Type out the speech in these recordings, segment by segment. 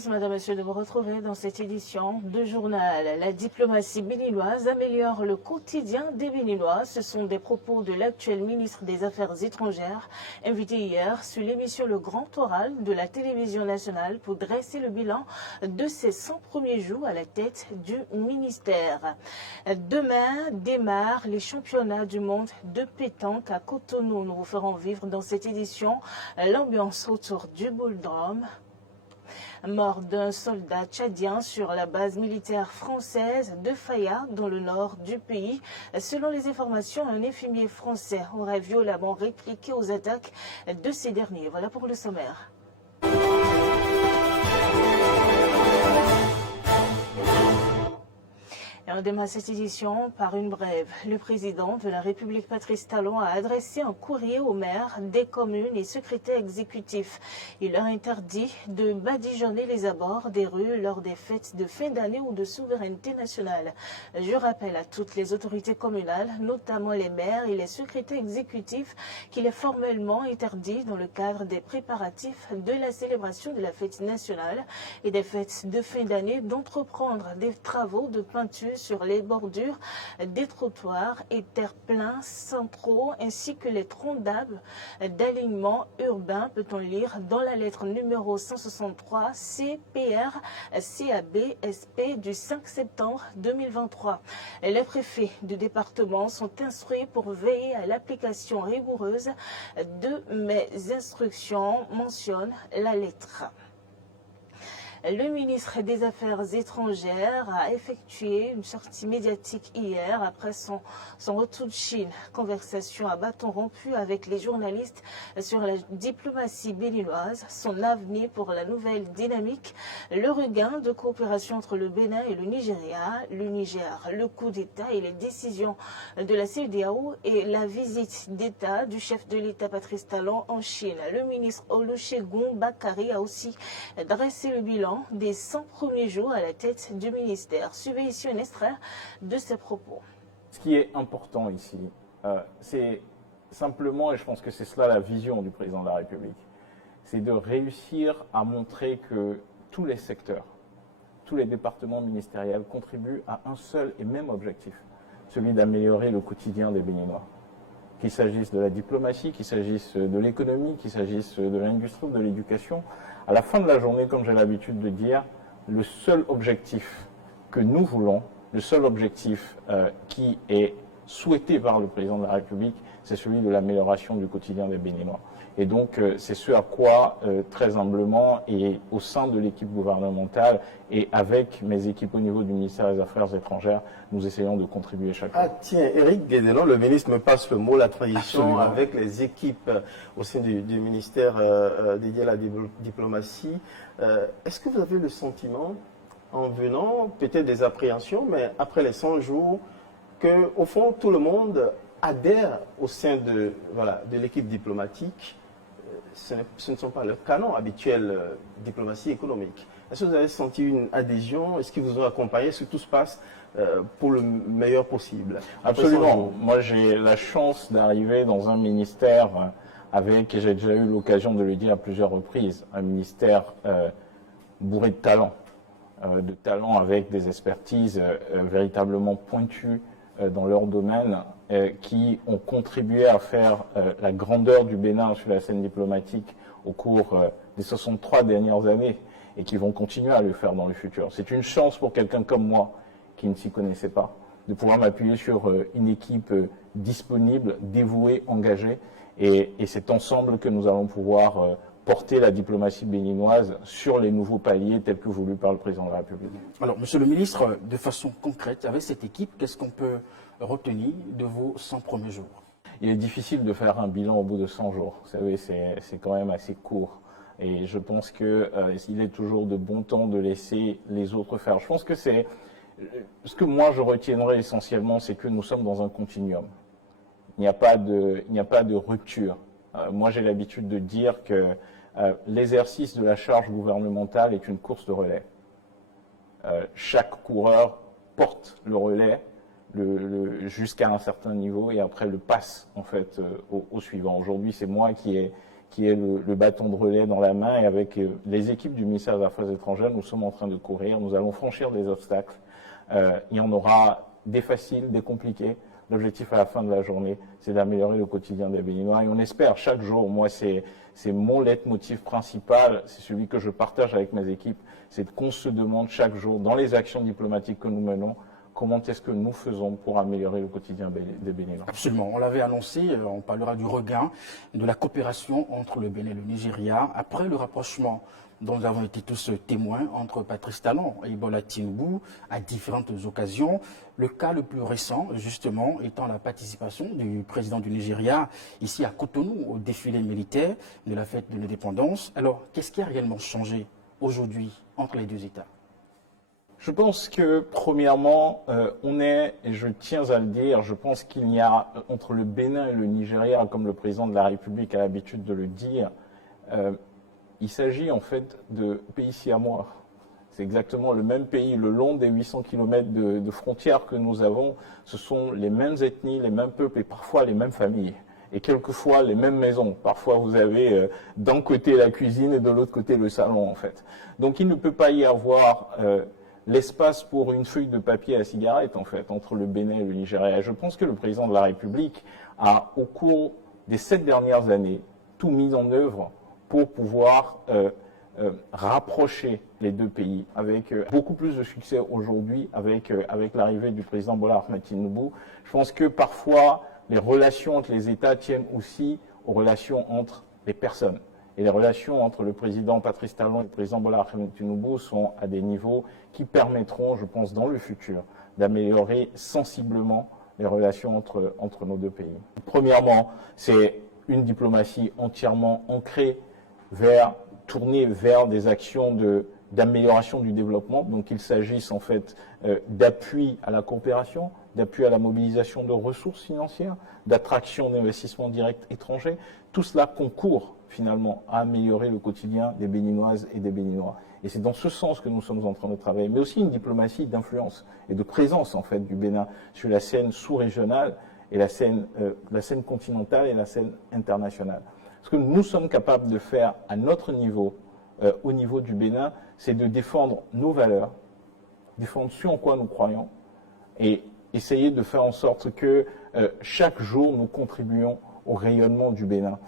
Béninoise. Madame, Monsieur, de vous retrouver dans cette édition de journal. La diplomatie béninoise améliore le quotidien des Béninois. Ce sont des propos de l'actuel ministre des Affaires étrangères, invité hier sur l'émission Le Grand Oral de la télévision nationale pour dresser le bilan de ses 100 premiers jours à la tête du ministère. Demain démarrent les championnats du monde de pétanque à Cotonou. Nous vous ferons vivre dans cette édition l'ambiance autour du Bouldrum. Mort d'un soldat tchadien sur la base militaire française de Faya, dans le nord du pays. Selon les informations, un infirmier français aurait violemment répliqué aux attaques de ces derniers. Voilà pour le sommaire. Et on démarre cette édition par une brève. Le président de la République, Patrice Talon, a adressé un courrier aux maires des communes et secrétaires exécutifs. Il leur interdit de badigeonner les abords des rues lors des fêtes de fin d'année ou de souveraineté nationale. Je rappelle à toutes les autorités communales, notamment les maires et les secrétaires exécutifs, qu'il est formellement interdit dans le cadre des préparatifs de la célébration de la fête nationale et des fêtes de fin d'année d'entreprendre des travaux de peinture sur les bordures des trottoirs et terre-pleins centraux ainsi que les troncs d'arbres d'alignement urbain, peut-on lire dans la lettre numéro 163 CPR CAB SP du 5 septembre 2023. Les préfets du département sont instruits pour veiller à l'application rigoureuse de mes instructions, mentionne la lettre. Le ministre des Affaires étrangères a effectué une sortie médiatique hier après son retour de Chine. Conversation à bâton rompu avec les journalistes sur la diplomatie béninoise, son avenir pour la nouvelle dynamique, le regain de coopération entre le Bénin et le Nigeria, le Niger, le coup d'État et les décisions de la CEDEAO et la visite d'État du chef de l'État Patrice Talon en Chine. Le ministre Olusegun Bakari a aussi dressé le bilan des 100 premiers jours à la tête du ministère. Suivez ici un extrait de ses propos. Ce qui est important ici, c'est simplement, et je pense que c'est cela la vision du président de la République, c'est de réussir à montrer que tous les secteurs, tous les départements ministériels contribuent à un seul et même objectif, celui d'améliorer le quotidien des Béninois. Qu'il s'agisse de la diplomatie, qu'il s'agisse de l'économie, qu'il s'agisse de l'industrie ou de l'éducation, à la fin de la journée, comme j'ai l'habitude de dire, le seul objectif que nous voulons, le seul objectif qui est souhaité par le président de la République, c'est celui de l'amélioration du quotidien des Béninois. Et donc, c'est ce à quoi, très humblement, et au sein de l'équipe gouvernementale, et avec mes équipes au niveau du ministère des Affaires étrangères, nous essayons de contribuer chaque fois. Ah tiens, Éric Guédelon, le ministre me passe le mot, la tradition. Absolument. Avec les équipes au sein du ministère dédié à la diplomatie. Est-ce que vous avez le sentiment, en venant, peut-être des appréhensions, mais après les 100 jours, qu'au fond, tout le monde adhère au sein de l'équipe diplomatique? Ce ne sont pas leurs canons habituels diplomatie économique. Est-ce que vous avez senti une adhésion? Est-ce qu'ils vous ont accompagné? Est-ce que tout se passe pour le meilleur possible? Absolument. Moi, j'ai la chance d'arriver dans un ministère avec, et j'ai déjà eu l'occasion de le dire à plusieurs reprises, un ministère bourré de talent avec des expertises véritablement pointues dans leur domaine, qui ont contribué à faire la grandeur du Bénin sur la scène diplomatique au cours des 63 dernières années et qui vont continuer à le faire dans le futur. C'est une chance pour quelqu'un comme moi qui ne s'y connaissait pas de pouvoir m'appuyer sur une équipe disponible, dévouée, engagée, et c'est ensemble que nous allons pouvoir porter la diplomatie béninoise sur les nouveaux paliers tels que voulus par le président de la République. Alors, monsieur le ministre, de façon concrète, avec cette équipe, qu'est-ce qu'on peut retenir de vos 100 premiers jours? Il est difficile de faire un bilan au bout de 100 jours. Vous savez, c'est quand même assez court. Et je pense qu'il est toujours de bon temps de laisser les autres faire. Je pense que c'est... Ce que moi je retiendrai essentiellement, c'est que nous sommes dans un continuum. Il n'y a pas de rupture. Moi, j'ai l'habitude de dire que l'exercice de la charge gouvernementale est une course de relais. Chaque coureur porte le relais jusqu'à un certain niveau et après le passe en fait au suivant. Aujourd'hui, c'est moi qui ai qui est le bâton de relais dans la main, et avec les équipes du ministère des Affaires étrangères, nous sommes en train de courir, nous allons franchir des obstacles. Il y en aura des faciles, des compliqués. L'objectif à la fin de la journée, c'est d'améliorer le quotidien des Béninois. Et on espère chaque jour, moi c'est mon leitmotiv principal, c'est celui que je partage avec mes équipes, c'est qu'on se demande chaque jour, dans les actions diplomatiques que nous menons, comment est-ce que nous faisons pour améliorer le quotidien des Béninois. Absolument, on l'avait annoncé, on parlera du regain de la coopération entre le Bénin et le Nigeria après le rapprochement dont nous avons été tous témoins entre Patrice Talon et Bola Tinubu à différentes occasions. Le cas le plus récent, justement, étant la participation du président du Nigeria ici à Cotonou au défilé militaire de la fête de l'indépendance. Alors, qu'est-ce qui a réellement changé aujourd'hui entre les deux États? Je pense que, premièrement, et je tiens à le dire, je pense qu'il y a, entre le Bénin et le Nigeria, comme le président de la République a l'habitude de le dire, il s'agit en fait de pays siamois. C'est exactement le même pays, le long des 800 km de frontières que nous avons, ce sont les mêmes ethnies, les mêmes peuples et parfois les mêmes familles. Et quelquefois les mêmes maisons. Parfois vous avez d'un côté la cuisine et de l'autre côté le salon en fait. Donc il ne peut pas y avoir l'espace pour une feuille de papier à cigarette en fait entre le Bénin et le Nigeria. Et je pense que le président de la République a au cours des 7 dernières années tout mis en œuvre pour pouvoir rapprocher les deux pays avec beaucoup plus de succès aujourd'hui avec l'arrivée du président Bola Ahmed Tinubu. Je pense que parfois les relations entre les États tiennent aussi aux relations entre les personnes. Et les relations entre le président Patrice Talon et le président Bola Ahmed Tinubu sont à des niveaux qui permettront, je pense, dans le futur, d'améliorer sensiblement les relations entre nos deux pays. Premièrement, c'est une diplomatie entièrement ancrée tournée vers des actions d'amélioration du développement. Donc qu'il s'agisse en fait d'appui à la coopération, d'appui à la mobilisation de ressources financières, d'attraction d'investissements directs étrangers. Tout cela concourt finalement à améliorer le quotidien des Béninoises et des Béninois. Et c'est dans ce sens que nous sommes en train de travailler, mais aussi une diplomatie d'influence et de présence en fait du Bénin sur la scène sous-régionale et la scène continentale et la scène internationale. Ce que nous sommes capables de faire à notre niveau, au niveau du Bénin, c'est de défendre nos valeurs, défendre ce en quoi nous croyons et essayer de faire en sorte que chaque jour nous contribuions au rayonnement du Bénin.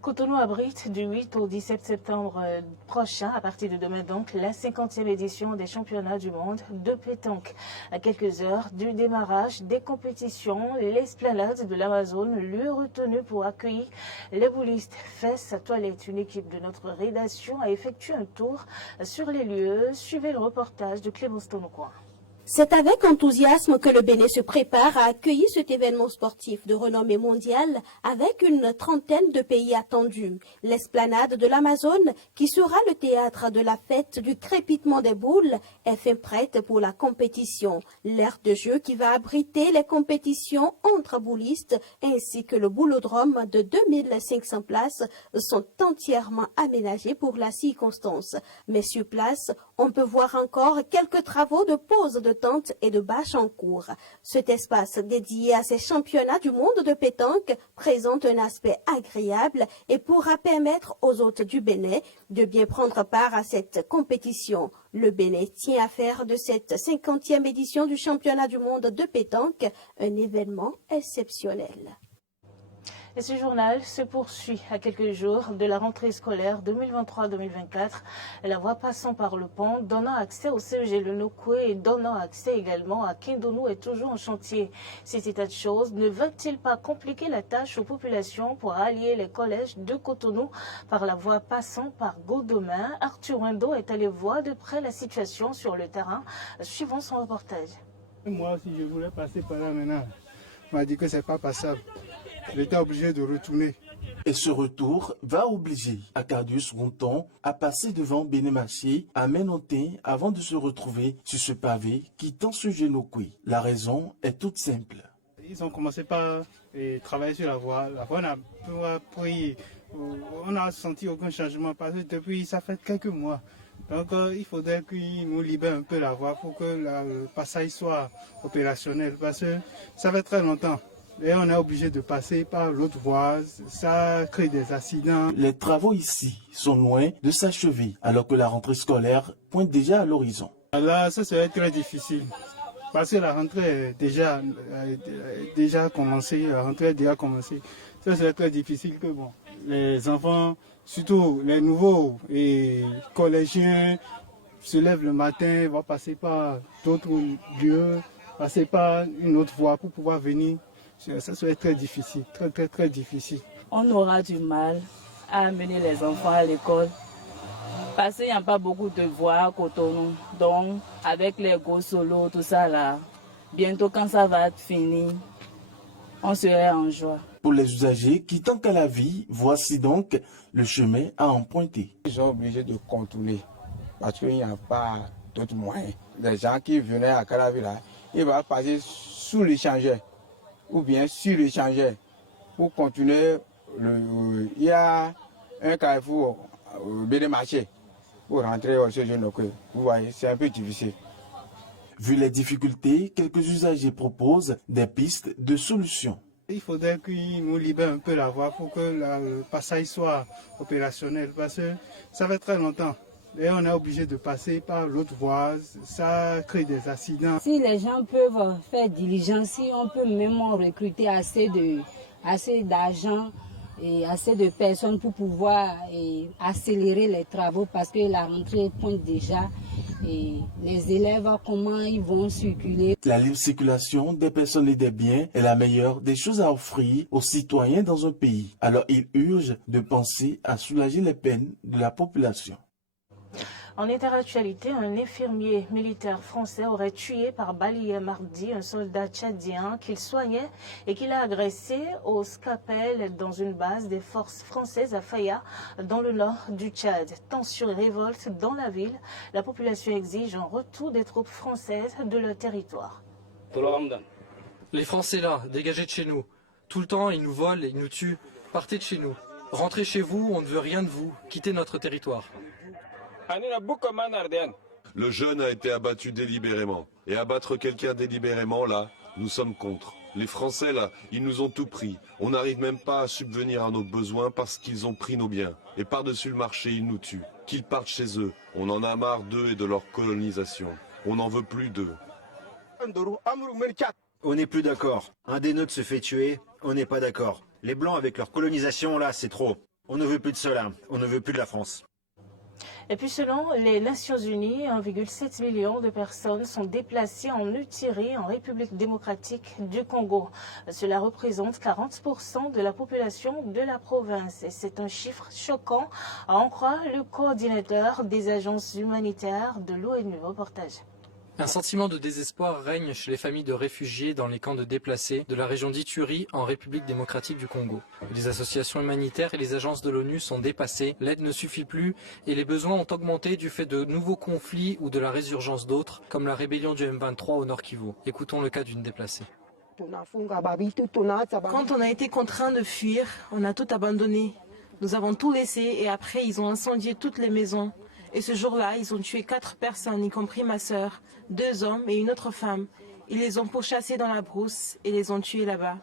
Cotonou abrite du 8 au 17 septembre prochain, à partir de demain donc, la 50e édition des championnats du monde de pétanque. À quelques heures du démarrage des compétitions, l'esplanade de l'Amazone, lieu retenu pour accueillir les boulistes, fait sa toilette. Une équipe de notre rédaction a effectué un tour sur les lieux. Suivez le reportage de Clémence Tonocoin. C'est avec enthousiasme que le Bénin se prépare à accueillir cet événement sportif de renommée mondiale avec une trentaine de pays attendus. L'esplanade de l'Amazone, qui sera le théâtre de la fête du crépitement des boules, est fin prête pour la compétition. L'aire de jeu qui va abriter les compétitions entre boulistes ainsi que le boulodrome de 2500 places sont entièrement aménagés pour la circonstance. Mais sur place, on peut voir encore quelques travaux de pose de tentes et de bâches en cours. Cet espace dédié à ces championnats du monde de pétanque présente un aspect agréable et pourra permettre aux hôtes du Bénin de bien prendre part à cette compétition. Le Bénin tient à faire de cette 50e édition du championnat du monde de pétanque un événement exceptionnel. Et ce journal se poursuit à quelques jours de la rentrée scolaire 2023-2024. La voie passant par le pont, donnant accès au CEG Le Nokoué et donnant accès également à Kindonou est toujours en chantier. Cet état de choses ne va-t-il pas compliquer la tâche aux populations pour allier les collèges de Cotonou par la voie passant par Godomain? Arthur Wendo est allé voir de près la situation sur le terrain. Suivons son reportage. Moi, si je voulais passer par là maintenant, on m'a dit que c'est pas passable. J'étais obligé de retourner. Et ce retour va obliger Acadius Ronton à passer devant Bénémaché à Ménontin avant de se retrouver sur ce pavé quittant ce Génokoué. La raison est toute simple. Ils ont commencé par travailler sur la voie. La voie n'a pas pris. On n'a senti aucun changement parce que depuis ça fait quelques mois. Donc il faudrait qu'ils nous libèrent un peu la voie pour que le passage soit opérationnel parce que ça fait très longtemps. et on est obligé de passer par l'autre voie. Ça crée des accidents. Les travaux ici sont loin de s'achever alors que la rentrée scolaire pointe déjà à l'horizon. Là, ça serait très difficile. Parce que la rentrée est déjà commencée. La rentrée est déjà commencée. Ça serait très difficile que bon, les enfants, surtout les nouveaux et collégiens, se lèvent le matin, vont passer par d'autres lieux, passer par une autre voie pour pouvoir venir. Ça serait très difficile, très difficile. On aura du mal à amener les enfants à l'école parce qu'il n'y a pas beaucoup de voies à Cotonou. Donc, avec les gros solos, tout ça là, bientôt quand ça va être fini, on serait en joie. Pour les usagers qui tentent à la vie, voici donc le chemin à emprunter. Ils sont obligés de contourner parce qu'il n'y a pas d'autres moyens. Les gens qui venaient à Calavi, là, ils vont passer sous l'échangeur ou bien sur l'échangeur pour continuer. Il y a un carrefour au Bénémarché pour rentrer au Séjournoké. Vous voyez, c'est un peu difficile. Vu les difficultés, quelques usagers proposent des pistes de solutions. Il faudrait qu'ils nous libèrent un peu la voie pour que le passage soit opérationnel parce que ça fait très longtemps. Et on est obligé de passer par l'autre voie, ça crée des accidents. Si les gens peuvent faire diligence, si on peut même recruter assez d'argent et assez de personnes pour pouvoir accélérer les travaux parce que la rentrée pointe déjà et les élèves, comment ils vont circuler. La libre circulation des personnes et des biens est la meilleure des choses à offrir aux citoyens dans un pays. Alors il urge de penser à soulager les peines de la population. En interactualité, un infirmier militaire français aurait tué par balle hier mardi un soldat tchadien qu'il soignait et qu'il a agressé au scalpel dans une base des forces françaises à Faya, dans le nord du Tchad. Tension et révolte dans la ville. La population exige un retour des troupes françaises de leur territoire. Les Français là, dégagez de chez nous. Tout le temps, ils nous volent, ils nous tuent. Partez de chez nous. Rentrez chez vous, on ne veut rien de vous. Quittez notre territoire. Le jeune a été abattu délibérément. Et abattre quelqu'un délibérément, là, nous sommes contre. Les Français, là, ils nous ont tout pris. On n'arrive même pas à subvenir à nos besoins parce qu'ils ont pris nos biens. Et par-dessus le marché, ils nous tuent. Qu'ils partent chez eux. On en a marre d'eux et de leur colonisation. On n'en veut plus d'eux. On n'est plus d'accord. Un des nôtres se fait tuer, on n'est pas d'accord. Les Blancs avec leur colonisation, là, c'est trop. On ne veut plus de cela. On ne veut plus de la France. Et puis selon les Nations Unies, 1,7 million de personnes sont déplacées en Utyrie, en République démocratique du Congo. Cela représente 40% de la population de la province. Et c'est un chiffre choquant, à en croire le coordinateur des agences humanitaires de l'ONU. Reportage. Un sentiment de désespoir règne chez les familles de réfugiés dans les camps de déplacés de la région d'Ituri en République démocratique du Congo. Les associations humanitaires et les agences de l'ONU sont dépassées, l'aide ne suffit plus et les besoins ont augmenté du fait de nouveaux conflits ou de la résurgence d'autres, comme la rébellion du M23 au Nord Kivu. Écoutons le cas d'une déplacée. Quand on a été contraint de fuir, on a tout abandonné. Nous avons tout laissé et après ils ont incendié toutes les maisons. Et ce jour-là, ils ont tué 4 personnes, y compris ma sœur, 2 hommes et une autre femme. Ils les ont pourchassés dans la brousse et les ont tués là-bas.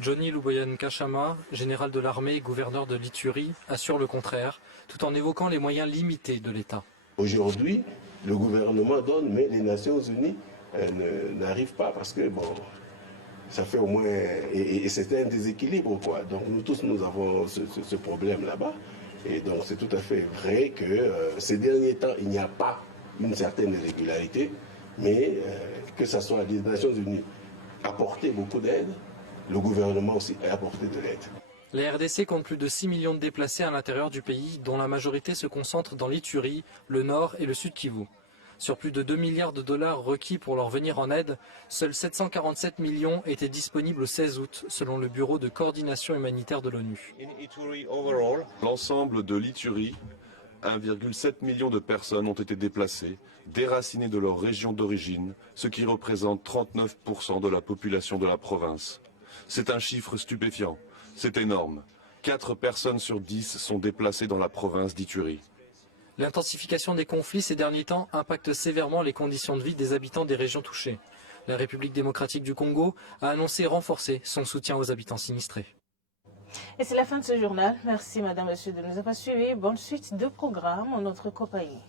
Johnny Luboyan Kachama, général de l'armée et gouverneur de l'Ituri, assure le contraire, tout en évoquant les moyens limités de l'État. Aujourd'hui, le gouvernement donne, mais les Nations Unies n'arrivent pas parce que, bon, ça fait au moins... Et c'est un déséquilibre, quoi. Donc nous tous, nous avons ce problème là-bas. Et donc c'est tout à fait vrai que ces derniers temps, il n'y a pas une certaine régularité, mais que ce soit les Nations Unies apporter beaucoup d'aide, le gouvernement aussi a apporté de l'aide. La RDC compte plus de 6 millions de déplacés à l'intérieur du pays, dont la majorité se concentre dans l'Ituri, le Nord et le Sud Kivu. Sur plus de 2 milliards de dollars requis pour leur venir en aide, seuls 747 millions étaient disponibles le 16 août, selon le Bureau de coordination humanitaire de l'ONU. L'ensemble de l'Ituri, 1,7 million de personnes ont été déplacées, déracinées de leur région d'origine, ce qui représente 39% de la population de la province. C'est un chiffre stupéfiant, c'est énorme. 4 personnes sur 10 sont déplacées dans la province d'Ituri. L'intensification des conflits ces derniers temps impacte sévèrement les conditions de vie des habitants des régions touchées. La République démocratique du Congo a annoncé renforcer son soutien aux habitants sinistrés. Et c'est la fin de ce journal. Merci madame, monsieur de nous avoir suivis. Bonne suite de programme en notre compagnie.